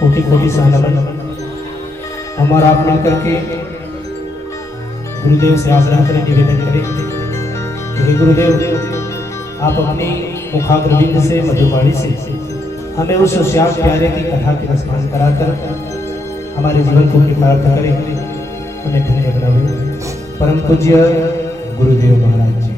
कोटि कोटि सहनमन। हमारा आप मिलकर के गुरुदेव से आग्रह करें, निवेदन करें कि हे गुरुदेव, आप अपनी मुखाग्रविंद से, मधुबाणी से हमें उस श्याम प्यारे की कथा के स्मरण कराकर हमारे जीवन को कृतार्थ करें, हमें धन्य बनावे। परम पूज्य गुरुदेव महाराज जी।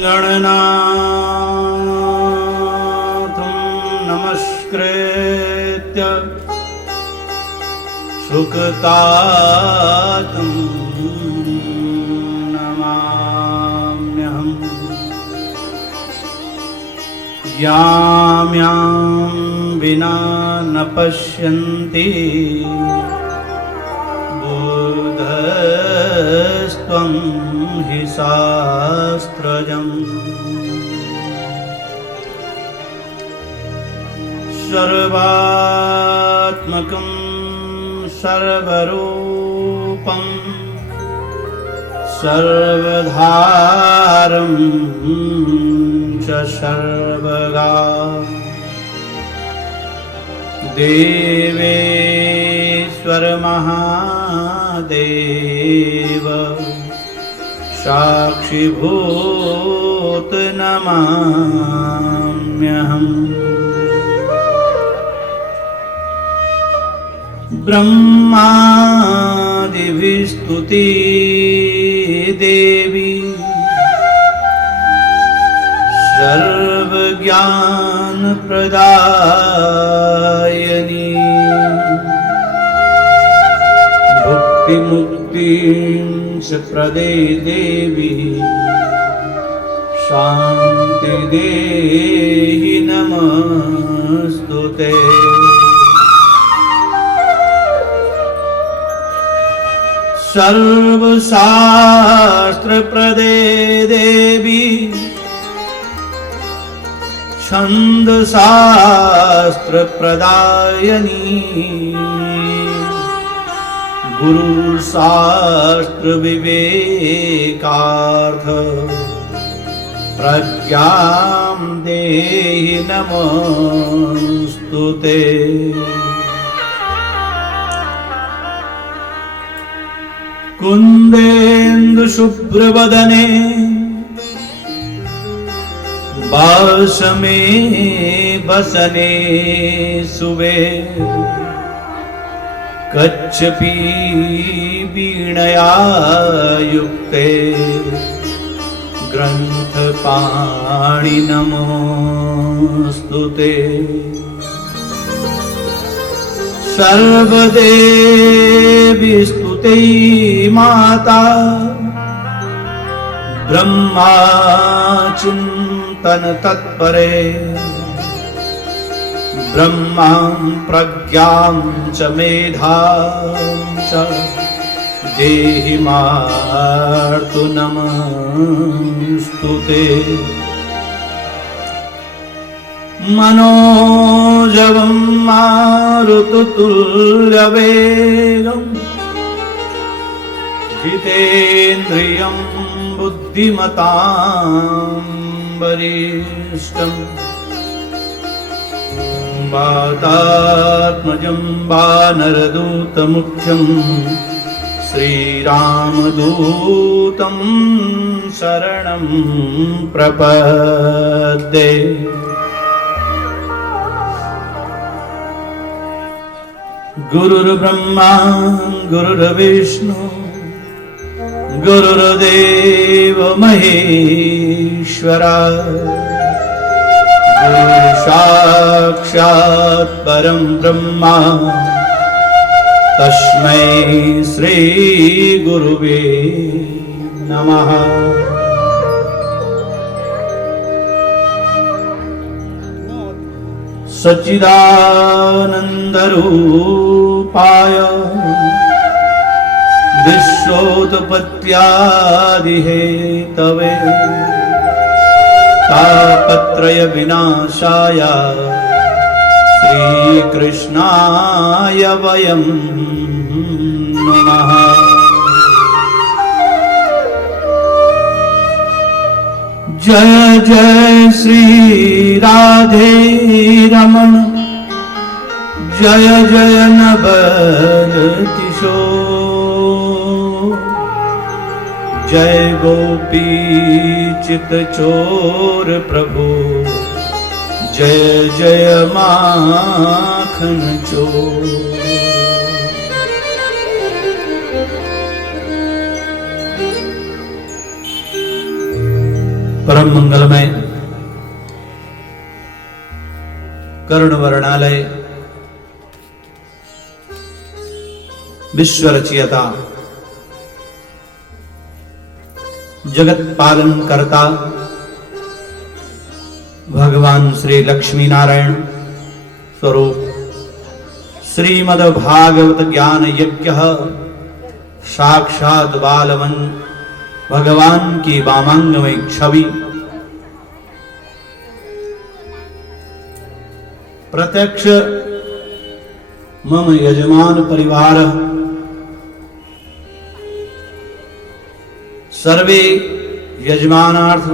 गणनाथं नमस्कृत्य सुखतातं नमाम्यहम्। यां विना न पश्यन्ति बुद्धस्त्वं हि शास्त्रजम्। सर्वात्मकं सर्वरूपं सर्वधारं च सर्वगा। देवेश्वर महादेव साक्षिभूत नमाम्यहम्। ब्रह्मादिभिस्तुति देवी सर्वज्ञान प्रदायिनी। भुक्ति मुक्तिं च प्रदे देवी शान्ति देहि नमस्तुते। सर्वशास्त्र प्रदे देवी छंद शास्त्र प्रदायिनी। गुरु शास्त्र विवेकार्थ प्रज्ञां देहि नमस्तुते। कुंदेन्दु शुभ्रवदने वासमे वसने सुवे। कच्छपि वीणया युक्ते ग्रंथपाणि नमोस्तुते। सर्वदेवी स्तुते माता ब्रह्मा चिंतन तत्परे। ब्रह्मां प्रज्ञां च मेधां च देहि मार्तु नमस्तुते। मनोजवं मारुततुल्यवेगं जितेन्द्रियं बुद्धिमतां वरिष्ठम्। वातात्मजं वानरदूतमुख्यं श्रीरामदूतं शरणं प्रपद्ये। गुरुर्ब्रह्मा गुरुर्विष्णु गुरुर्देव महेश्वरा। गुरु साक्षात् परं ब्रह्मा तस्मै श्री गुरुवे नमः। सच्चिदानन्दरूपाय विश्वोत्पत्त्यादिहेतवे तापत्रय विनाशाय श्रीकृष्णाय वयं नमः। जय जय श्री राधे रमण, जय जय नवल किशोर, जय गोपी चित चोर प्रभु, जय जय माखन चोर। परम मंगलमय करुण वर्णालय विश्व रचयिता जगत पालन करता भगवान श्री लक्ष्मी नारायण स्वरूप श्रीमद् भागवत ज्ञान यज्ञ साक्षात बालमन भगवान की वामांगमय छवि प्रत्यक्ष मम यजमान परिवार सर्वे यजमानार्थ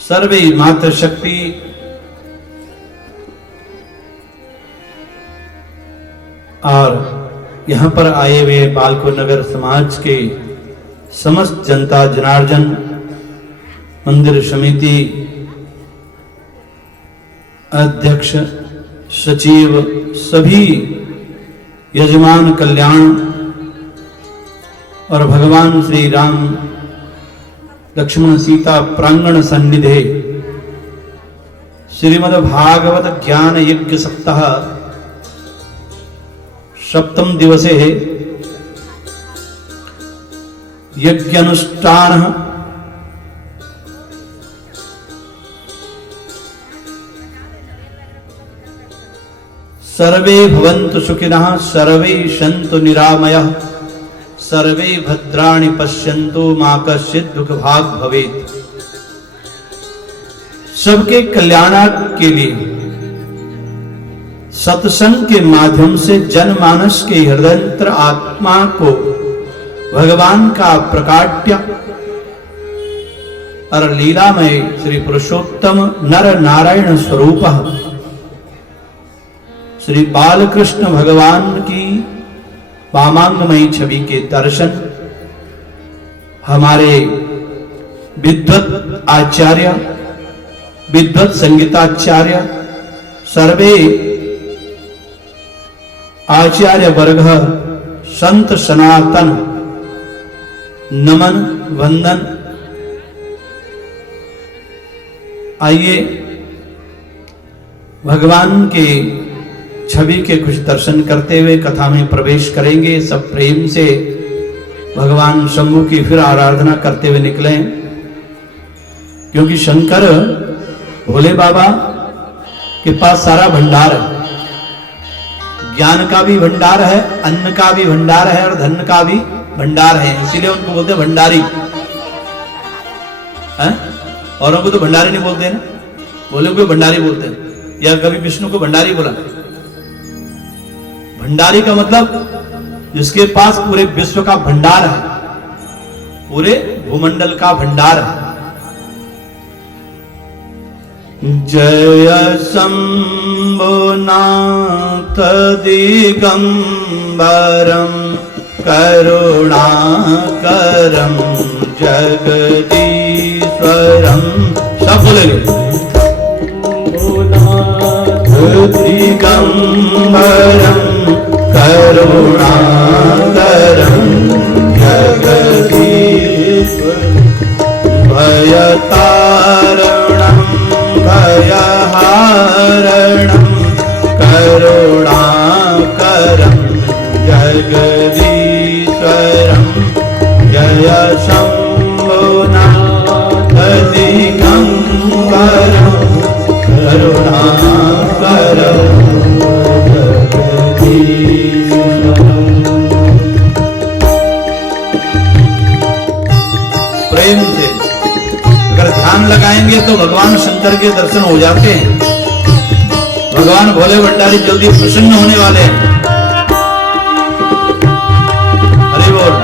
सर्वे मातृशक्ति और यहां पर आए हुए बालको नगर समाज के समस्त जनता जनार्दन मंदिर समिति अध्यक्ष सचिव सभी यजमान कल्याण और भगवान श्री राम लक्ष्मण सीता प्रांगण सन्निधे श्रीमद् भागवत ज्ञान यज्ञ सप्ताह सप्तम दिवसे यज्ञ अनुष्ठान सर्वे भवन्तु सुखिनः सर्वे सन्तु निरामयः सर्वे भद्राणि पश्यन्तु मा कश्चित् दुःखभाग् भवेत्। सबके कल्याण के लिए सत्संग के माध्यम से जनमानस के हृदयंतर आत्मा को भगवान का प्रकाट्य और लीलामय श्री पुरुषोत्तम नर नारायण स्वरूप श्री बालकृष्ण भगवान की वामांगमयी छवि के दर्शन हमारे विद्वत आचार्य विद्वत संगीताचार्य सर्वे आचार्य वर्ग संत सनातन नमन वंदन। आइए भगवान के छवि के कुछ दर्शन करते हुए कथा में प्रवेश करेंगे। सब प्रेम से भगवान शंभु की फिर आराधना करते हुए निकले, क्योंकि शंकर भोले बाबा के पास सारा भंडार है। ज्ञान का भी भंडार है, अन्न का भी भंडार है और धन का भी भंडार है, इसीलिए उनको बोलते हैं भंडारी। औरों को तो भंडारी नहीं बोलते ना, भोले को भंडारी बोलते हैं, या कभी विष्णु को भंडारी बोला। भंडारी का मतलब जिसके पास पूरे विश्व का भंडार है, पूरे भूमंडल का भंडार है। जय शंभुनाथ दिगंबरम करुणाकरम जगदीश्वरम। सब बोलेंगे दिगंबरम करुणाकरम जगदीश्वरम भयतारणम भयहारणम करुणाकरम जगदीश्वरम। जय शंभुनाथ दिगंबरम करुणाकरम प्रेम से अगर ध्यान लगाएंगे तो भगवान शंकर के दर्शन हो जाते हैं। भगवान भोले भंडारी जल्दी प्रसन्न होने वाले हैं। हरि बोल।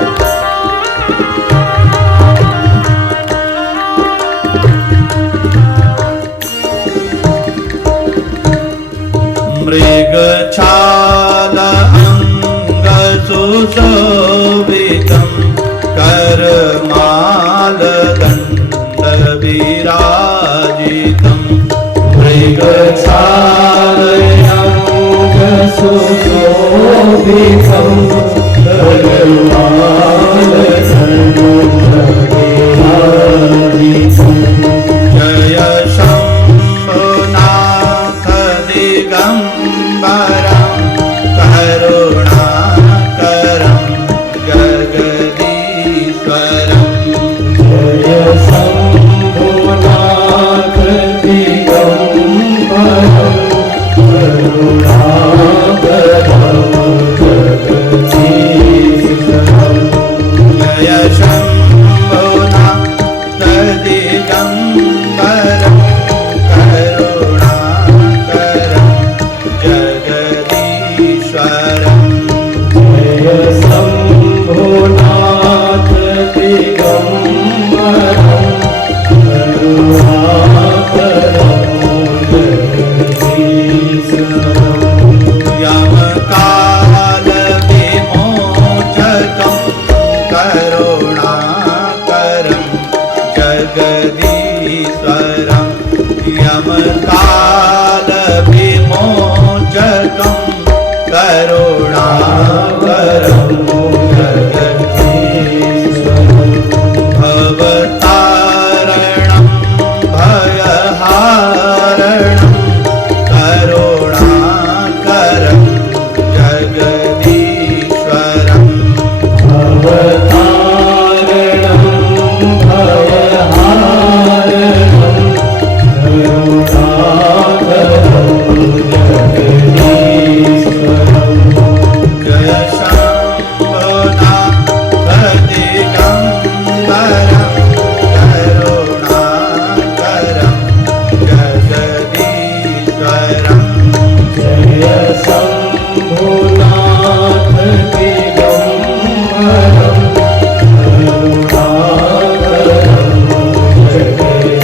मृग छाल अंग सुशोभितम् करमाल दंड विराजितम् मृगछाल अंग सुशोभितम् करमाल दंड विराजितम् जय शंभुनाथ दिगंबरं करुणाकरं जगदीश्वरं जय शंभुनाथ दिगंबरं करुणाकरं जगदीश्वरं जय शंभुनाथ दिगंबरं करुणाकरं जगदीश्वरं जय शंभुनाथ दिगंबरं करुणाकरं जगदीश्वरं यमकाल विमोचकं करुणाकरं जगदीश्वरं यमकाल विमोचकं करुणाकरं जगदीश्वरं भवतारणं भयहारणं करुणाकरं जगदीश्वरं भवतारणं भयहारणं करुणाकरं जगदीश्वरं जय शंभुनाथ दिगंबरं करुणाकरं जगदीश्वरं जय शंभुनाथ दिगंबरं करुणाकरं जगदीश्वरं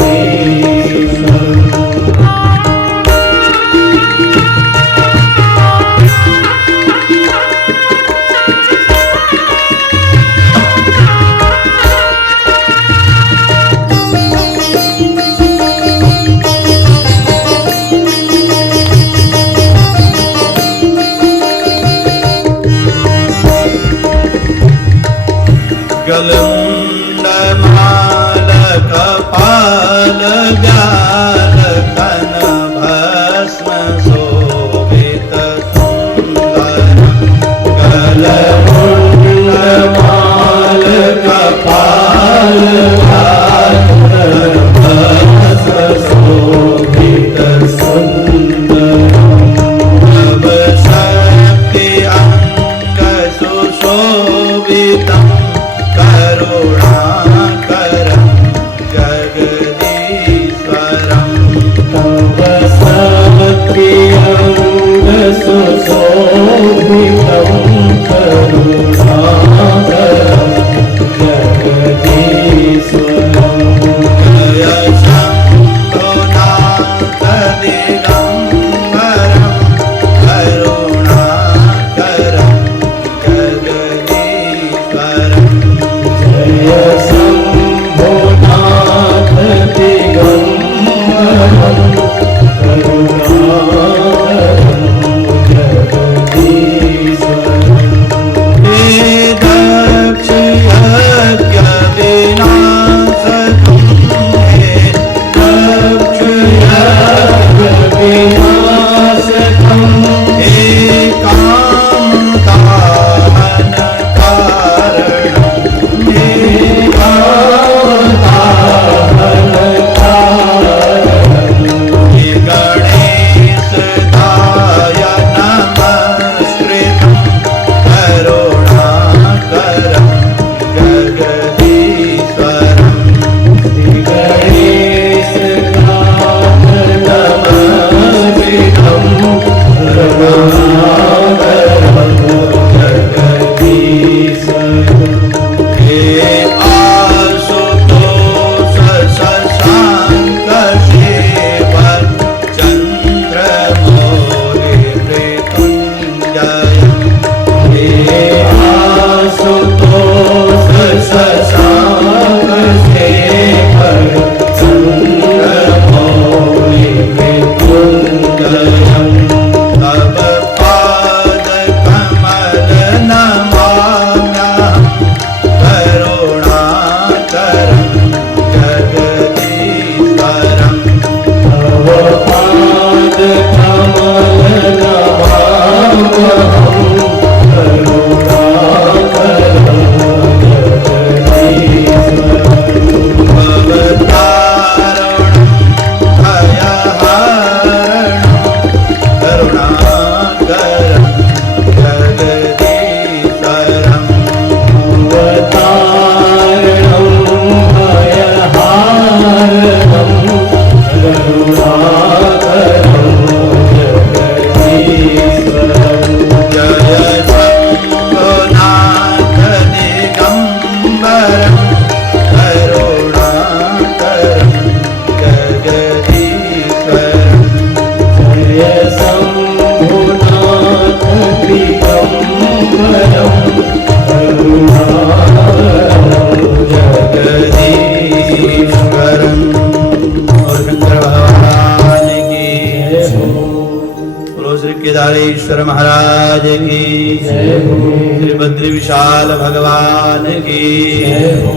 श्री केदारेश्वर महाराज की जय हो। श्री बद्री विशाल भगवान की जय हो।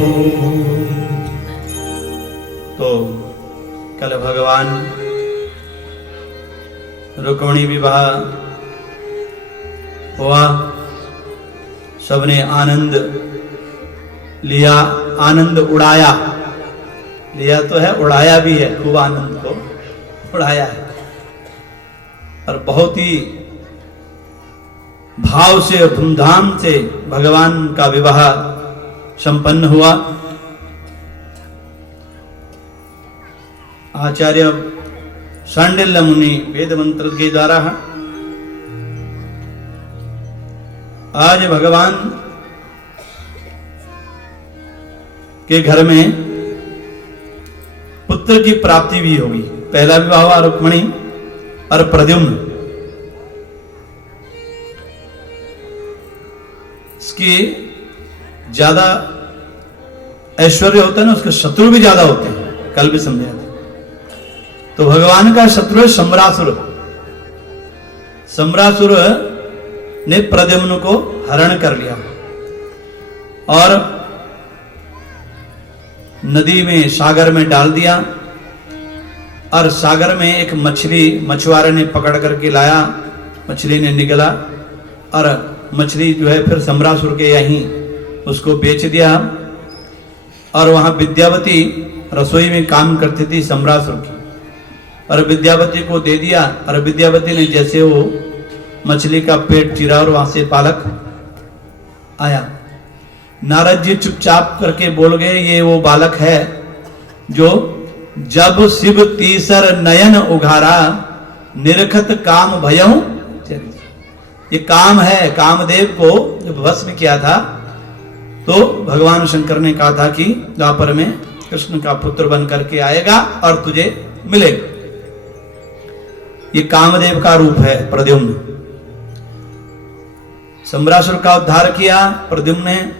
तो कल भगवान रुक्मिणी विवाह हुआ, सबने आनंद लिया, आनंद उड़ाया। लिया तो है, उड़ाया भी है, खूब आनंद को उड़ाया है। और बहुत ही भाव से और धूमधाम से भगवान का विवाह संपन्न हुआ। आचार्य शांडिल्य मुनि वेद मंत्र के द्वारा आज भगवान के घर में पुत्र की प्राप्ति भी होगी। पहला विवाह हुआ रुक्मिणी और प्रद्युम्न। इसकी ज्यादा ऐश्वर्य होता है ना, उसके शत्रु भी ज्यादा होते हैं, कल भी समझाया था। तो भगवान का शत्रु है सम्रासुर। सम्रासुर ने प्रद्युम्न को हरण कर लिया और नदी में, सागर में डाल दिया। और सागर में एक मछली मछुआरे ने पकड़ करके लाया, मछली ने निगला और मछली जो है फिर सम्रासुर के यहीं उसको बेच दिया। और वहां विद्यावती रसोई में काम करती थी सम्रासुर की, और विद्यावती को दे दिया। और विद्यावती ने जैसे वो मछली का पेट चिरा और वहां से बालक आया। नारद जी चुपचाप करके बोल गए, ये वो बालक है जो जब शिव तीसर नयन उघारा निरखत काम भयहु। ये काम है, कामदेव को जब भस्म किया था तो भगवान शंकर ने कहा था कि द्वापर में कृष्ण का पुत्र बन करके आएगा और तुझे मिलेगा। ये कामदेव का रूप है प्रद्युम्न। सम्रासुर का उद्धार किया प्रद्युम्न ने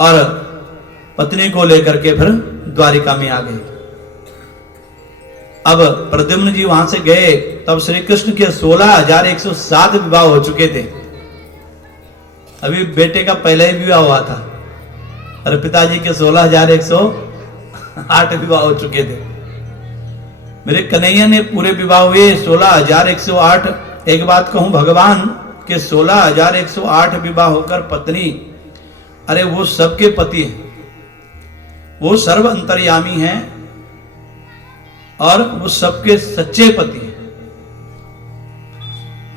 और पत्नी को लेकर के फिर द्वारिका में आ गए। अब प्रद्युम्न जी वहां से गए तब श्री कृष्ण के 16,107 विवाह हो चुके थे। अभी बेटे का पहला ही विवाह हुआ था और पिताजी के 16,108 विवाह हो चुके थे। मेरे कन्हैया ने पूरे विवाह हुए 16,108। एक बात कहूं, भगवान के 16,108 विवाह होकर पत्नी, अरे वो सबके पति हैं, वो सर्व अंतर्यामी हैं और वो सबके सच्चे पति हैं।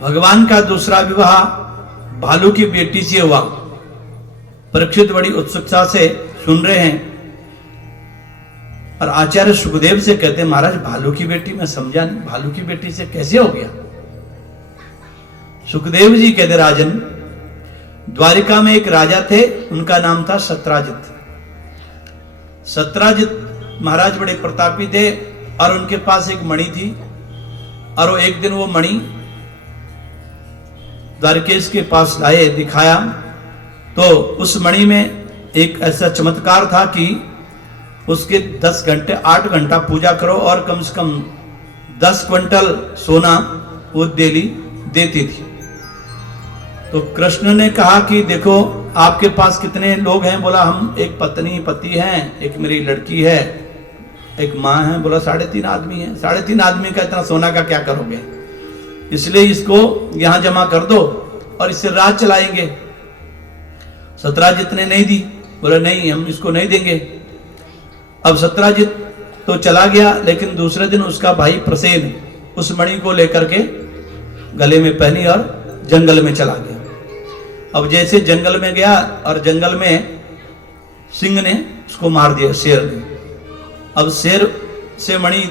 भगवान का दूसरा विवाह भालू की बेटी से हुआ। परीक्षित बड़ी उत्सुकता से सुन रहे हैं और आचार्य सुखदेव से कहते हैं, महाराज भालू की बेटी, मैं समझा नहीं, भालू की बेटी से कैसे हो गया? सुखदेव जी कहते, राजन, द्वारिका में एक राजा थे, उनका नाम था सत्राजित। सत्राजित महाराज बड़े प्रतापी थे और उनके पास एक मणि थी। और वो एक दिन वो मणि द्वारकेश के पास लाए, दिखाया तो उस मणि में एक ऐसा चमत्कार था कि उसके 10 घंटे 8 घंटा पूजा करो और कम से कम 10 क्विंटल सोना वो डेली देती थी। तो कृष्ण ने कहा कि देखो आपके पास कितने लोग हैं? बोला हम एक पत्नी पति हैं, एक मेरी लड़की है, एक माँ है। बोला 3.5 आदमी है। 3.5 आदमी का इतना सोना का क्या करोगे? इसलिए इसको यहां जमा कर दो और इससे राज चलाएंगे। सत्राजित ने नहीं दी, बोला नहीं हम इसको नहीं देंगे। अब सत्राजित तो चला गया, लेकिन दूसरे दिन उसका भाई प्रसेन उस मणि को लेकर के गले में पहनी और जंगल में चला गया। अब जैसे जंगल में गया और जंगल में सिंह ने उसको मार दिया, शेर ने। अब शेर से मणि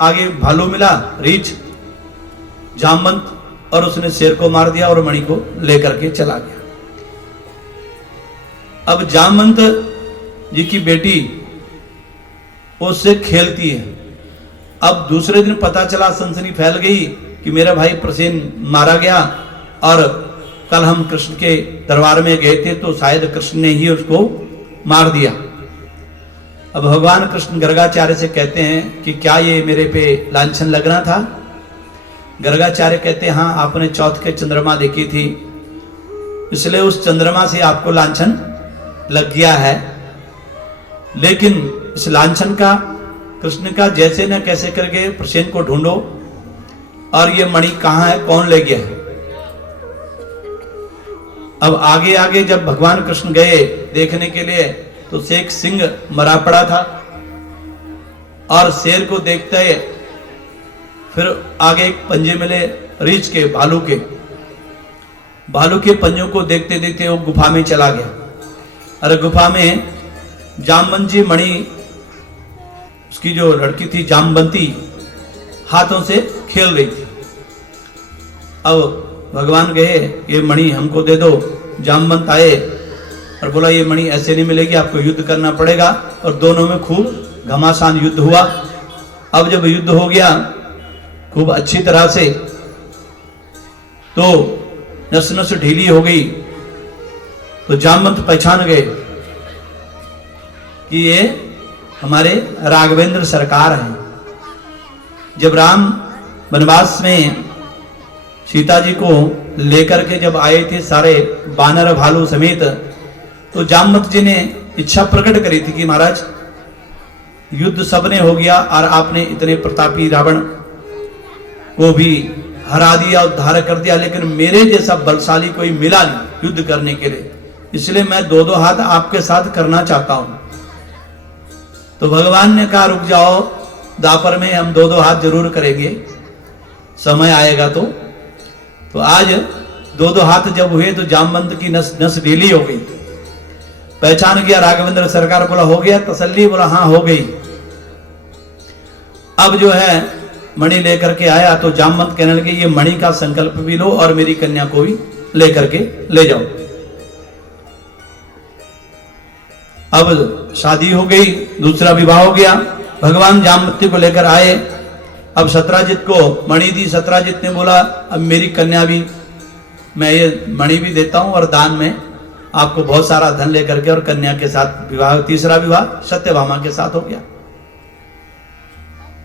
आगे भालू मिला, रीछ, जामवंत, और उसने शेर को मार दिया और मणि को लेकर के चला गया। अब जामवंत जी की बेटी उससे खेलती है। अब दूसरे दिन पता चला, सनसनी फैल गई कि मेरा भाई प्रसेन मारा गया और कल हम कृष्ण के दरबार में गए थे तो शायद कृष्ण ने ही उसको मार दिया। अब भगवान कृष्ण गर्गाचार्य से कहते हैं कि क्या ये मेरे पे लांछन लगना था? गर्गाचार्य कहते हैं हाँ आपने चौथ के चंद्रमा देखी थी, इसलिए उस चंद्रमा से आपको लांछन लग गया है। लेकिन इस लांछन का कृष्ण का जैसे न कैसे करके प्रसेन को ढूंढो और ये मणि कहां है, कौन ले गया है। अब आगे आगे जब भगवान कृष्ण गए देखने के लिए तो शेख सिंह मरा पड़ा था और शेर को देखते ही फिर आगे एक पंजे मिले रीछ के भालू के पंजों को देखते देखते वो गुफा में चला गया। अरे गुफा में जामवंत जी मणि, उसकी जो लड़की थी जामवंती, हाथों से खेल रही थी। अब भगवान गए ये मणि हमको दे दो। जामवंत आए और बोला ये मणि ऐसे नहीं मिलेगी, आपको युद्ध करना पड़ेगा। और दोनों में खूब घमासान युद्ध हुआ। अब जब युद्ध हो गया खूब अच्छी तरह से, तो नस नस ढीली हो गई। तो जामवंत पहचान गए कि ये हमारे राघवेंद्र सरकार हैं। जब राम वनवास में सीता जी को लेकर के जब आए थे सारे बानर भालू समेत, तो जामवंत जी ने इच्छा प्रकट करी थी कि महाराज युद्ध सबने हो गया और आपने इतने प्रतापी रावण को भी हरा दिया, उद्धार कर दिया, लेकिन मेरे जैसा बलशाली कोई मिला नहीं युद्ध करने के लिए, इसलिए मैं दो दो हाथ आपके साथ करना चाहता हूं। तो भगवान ने कहा रुक जाओ, दापर में हम दो दो हाथ जरूर करेंगे, समय आएगा तो आज दो दो हाथ जब हुए तो जामवंत की नस नस ढीली हो गई। पहचान किया राघवेंद्र सरकार, बोला हो गया तसल्ली, बोला हाँ हो गई। अब जो है मणि लेकर के आया तो जामवंत कहने लगे ये मणि का संकल्प भी लो और मेरी कन्या को भी लेकर के ले जाओ। अब शादी हो गई, दूसरा विवाह हो गया। भगवान जामवंती को लेकर आए। अब सत्राजित को मणि दी। सत्राजित ने बोला अब मेरी कन्या भी, मैं ये मणि भी देता हूं और दान में आपको बहुत सारा धन लेकर के, और कन्या के साथ विवाह, तीसरा विवाह सत्यभामा के साथ हो गया।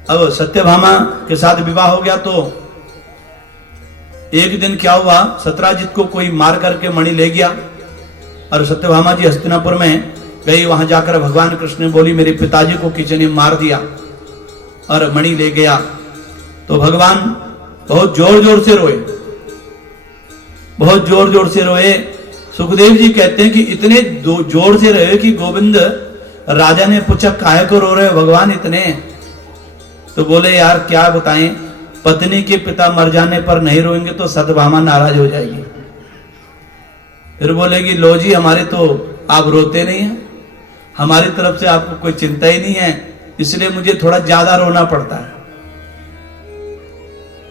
अब सत्यभामा के साथ विवाह हो गया तो एक दिन क्या हुआ, सत्राजित को कोई मार करके मणि ले गया और सत्यभामा जी हस्तिनापुर में गई। वहां जाकर भगवान कृष्ण ने बोली मेरे पिताजी को किसी ने मार दिया और मणि ले गया। तो भगवान बहुत जोर जोर से रोए, बहुत जोर जोर से रोए। सुखदेव जी कहते हैं कि इतने जोर से रोए कि गोविंद राजा ने पूछा काहे को रो रहे हो भगवान इतने। तो बोले यार क्या बताएं, पत्नी के पिता मर जाने पर नहीं रोएंगे तो सत्यभामा नाराज हो जाएगी। फिर बोलेगी लो जी हमारे तो आप रोते नहीं हैं, हमारी तरफ से आपको कोई चिंता ही नहीं है, इसलिए मुझे थोड़ा ज्यादा रोना पड़ता है।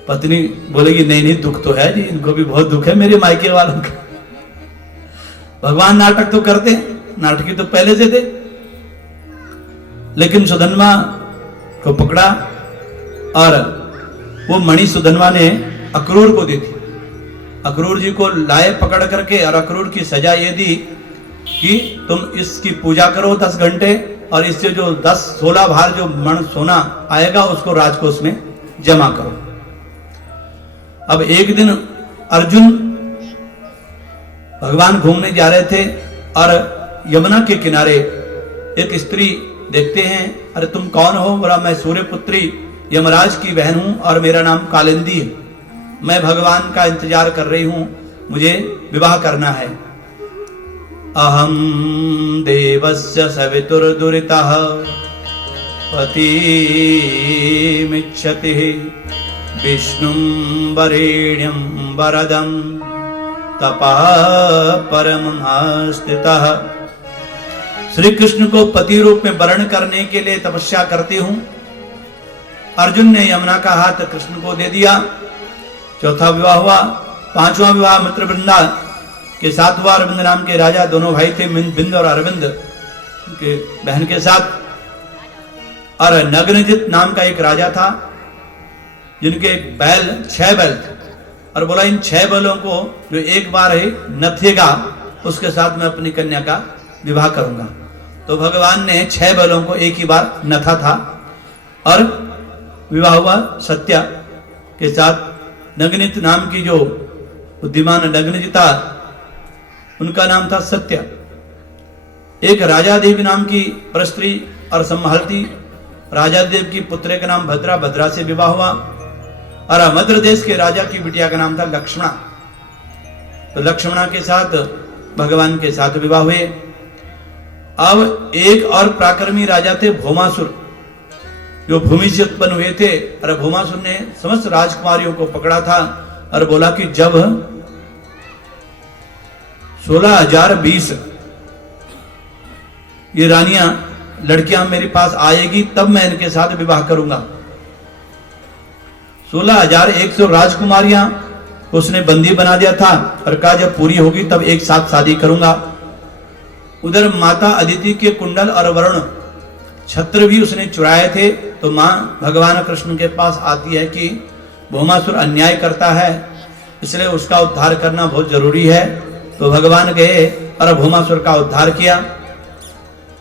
पत्नी बोलेगी नहीं नहीं दुख तो है जी, इनको भी बहुत दुख है मेरे मायके वालों का। भगवान नाटक तो करते हैं, नाटकी तो पहले से थे। लेकिन सुधन्वा को पकड़ा और वो मणि सुधन्वा ने अक्रूर को दी थी। अक्रूर जी को लाए पकड़ करके और अक्रूर की सजा ये दी कि तुम इसकी पूजा करो 10 घंटे और इससे जो 10-16 भार जो मण सोना आएगा उसको राजकोष में जमा करो। अब एक दिन अर्जुन भगवान घूमने जा रहे थे और यमुना के किनारे एक स्त्री देखते हैं। अरे तुम कौन हो? बोला मैं सूर्यपुत्री यमराज की बहन हूं और मेरा नाम कालिंदी है, मैं भगवान का इंतजार कर रही हूं, मुझे विवाह करना है। अहम देवस्य सवितुर्दुरितः पतिमिच्छति विष्णुं वरेण्यं वरदं तपः परमं स्थितः। श्री कृष्ण को पति रूप में वर्ण करने के लिए तपस्या करती हूं। अर्जुन ने यमुना का हाथ कृष्ण को दे दिया। चौथा विवाह हुआ। पांचवा विवाह मित्रवृंदा के साथ हुआ। अरविंद नाम के राजा, दोनों भाई थे बिंद और अरविंद के बहन के साथ। और नग्नजित नाम का एक राजा था जिनके बैल 6 बैल थे, और बोला इन 6 बैलों को जो एक बार ही नथेगा उसके साथ मैं अपनी कन्या का विवाह करूंगा। तो भगवान ने 6 बैलों को एक ही बार नथा था और विवाह हुआ सत्या के साथ नग्नित नाम की जो बुद्धिमान नग्नजिता, उनका नाम था सत्य। एक राजा देवी नाम की परस्त्री और संभालती, राजा देव की पुत्र का नाम भद्रा, भद्रा से विवाह हुआ। और मद्र देश के राजा की बिटिया का नाम था लक्ष्मणा, तो लक्ष्मणा के साथ भगवान के साथ विवाह हुए। अब एक और पराक्रमी राजा थे भौमासुर, जो भूमि से उत्पन्न हुए थे। और भौमासुर ने समस्त राजकुमारियों को पकड़ा था और बोला कि जब 16,020 ये रानियां लड़कियां मेरे पास आएगी तब मैं इनके साथ विवाह करूंगा। 16,100 राजकुमारियां उसने बंदी बना दिया था और कहा जब पूरी होगी तब एक साथ शादी करूंगा। उधर माता अदिति के कुंडल और वरुण छत्र भी उसने चुराए थे। तो मां भगवान कृष्ण के पास आती है कि भौमासुर अन्याय करता है, इसलिए उसका उद्धार करना बहुत जरूरी है। तो भगवान गए और भौमासुर का उद्धार किया,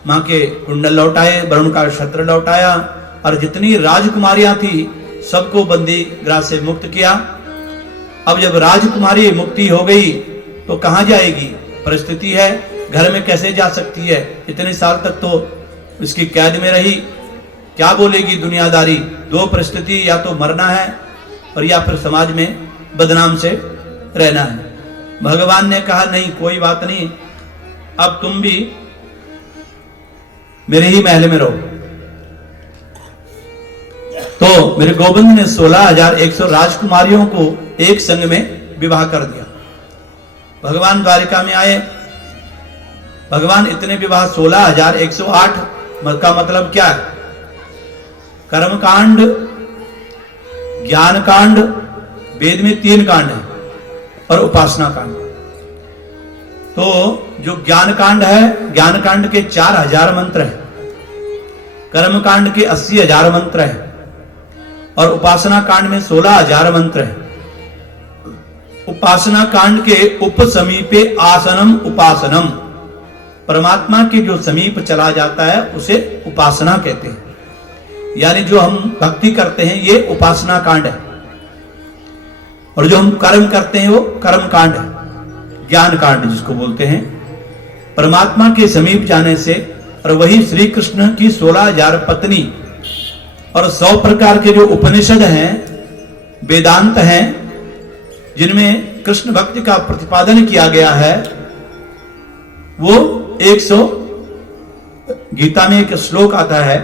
मां के कुंडल लौटाए, वरुण का छत्र लौटाया और जितनी राजकुमारियां थी सबको बंदी गृह से मुक्त किया। अब जब राजकुमारी मुक्ति हो गई तो कहां जाएगी? परिस्थिति है, घर में कैसे जा सकती है? इतने साल तक तो इसकी कैद में रही, क्या बोलेगी दुनियादारी? दो परिस्थिति, या तो मरना है और या फिर समाज में बदनाम से रहना है। भगवान ने कहा नहीं, कोई बात नहीं, अब तुम भी मेरे ही महल में रहो। तो मेरे गोविंद ने 16,100 राजकुमारियों को एक संग में विवाह कर दिया। भगवान द्वारिका में आए, भगवान इतने विवाह 16,108 का मतलब क्या है? कर्म कांड, ज्ञान कांड, वेद में 3 कांड है, और उपासना कांड। तो जो ज्ञान कांड है, ज्ञान कांड के 4,000 मंत्र हैं, कर्म कांड के 80,000 मंत्र हैं, और उपासना कांड में 16,000 मंत्र हैं। उपासना कांड के उपसमीपे आसनम उपासनम, परमात्मा के जो समीप चला जाता है उसे उपासना कहते हैं। यानी जो हम भक्ति करते हैं ये उपासना कांड है, और जो हम कर्म करते हैं वो कर्म कांड है, ज्ञान कांड जिसको बोलते हैं। परमात्मा के समीप जाने से, और वही श्री कृष्ण की 16,000 पत्नी और 100 प्रकार के जो उपनिषद हैं, वेदांत हैं, जिनमें कृष्ण भक्ति का प्रतिपादन किया गया है, वो 100 गीता में एक श्लोक आता है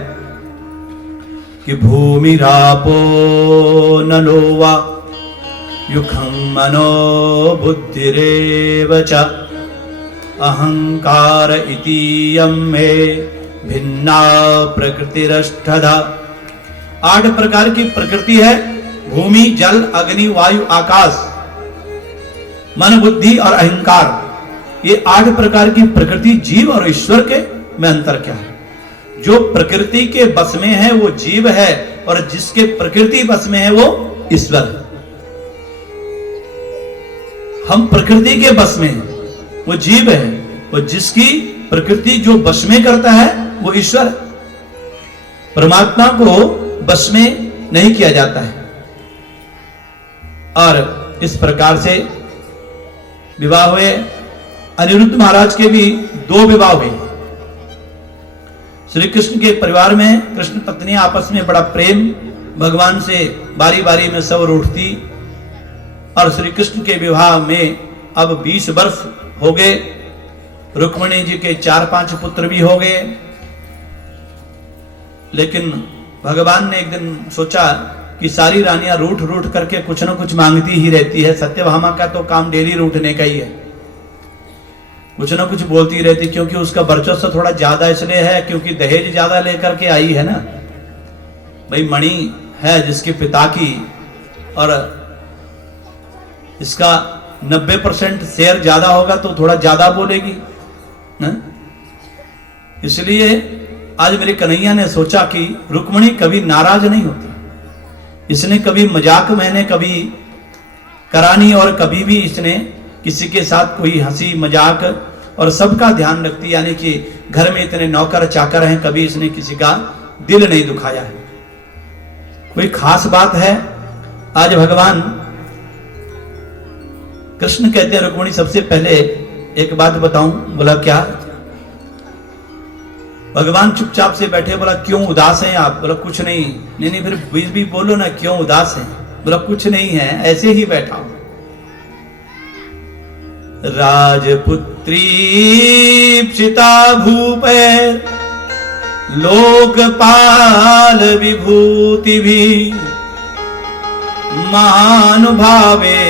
कि भूमि रापो नलो वा युखम मनो बुद्धिरेव च अहंकार इतीयं मे भिन्ना प्रकृतिरष्टधा। 8 प्रकार की प्रकृति है, भूमि, जल, अग्नि, वायु, आकाश, मन, बुद्धि और अहंकार। ये 8 प्रकार की प्रकृति जीव और ईश्वर के में अंतर क्या है? जो प्रकृति के बस में है वो जीव है, और जिसके प्रकृति बस में है वो ईश्वर है। हम प्रकृति के बस में हैं, वो जीव है, और जिसकी प्रकृति जो बस में करता है वो ईश्वर है। परमात्मा को बस में नहीं किया जाता है। और इस प्रकार से विवाह हुए। अनिरुद्ध महाराज के भी 2 विवाह हुए। श्री कृष्ण के परिवार में कृष्ण पत्नी आपस में बड़ा प्रेम, भगवान से बारी बारी में सब रूठती, और श्री कृष्ण के विवाह में अब 20 वर्ष हो गए। रुक्मिणी जी के 4-5 पुत्र भी हो गए। लेकिन भगवान ने एक दिन सोचा कि सारी रानियां रूठ रूठ करके कुछ ना कुछ मांगती ही रहती है। सत्यभामा का तो काम डेली रूठने का ही है, कुछ ना कुछ बोलती रहती, क्योंकि उसका वर्चस्व थोड़ा ज्यादा इसलिए है क्योंकि दहेज ज्यादा लेकर के आई है ना। भाई मणि है जिसके पिता की, और इसका 90% शेयर ज्यादा होगा तो थोड़ा ज्यादा बोलेगी ना? इसलिए आज मेरे कन्हैया ने सोचा कि रुक्मिणी कभी नाराज नहीं होती। इसने कभी मजाक मैंने कभी करानी, और कभी भी इसने किसी के साथ कोई हंसी मजाक, और सबका ध्यान रखती। यानी कि घर में इतने नौकर चाकर हैं, कभी इसने किसी का दिल नहीं दुखाया है। कोई खास बात है? आज भगवान कृष्ण कहते हैं रुक्मिणी सबसे पहले एक बात बताऊं। बोला क्या? भगवान चुपचाप से बैठे। बोला क्यों उदास हैं आप? बोला कुछ नहीं। नहीं फिर बीच भी बोलो ना, क्यों उदास हैं? बोला कुछ नहीं है, ऐसे ही बैठा हूं। राजपुत्री प्सिता भूपे लोकपाल विभूति भी महानुभावे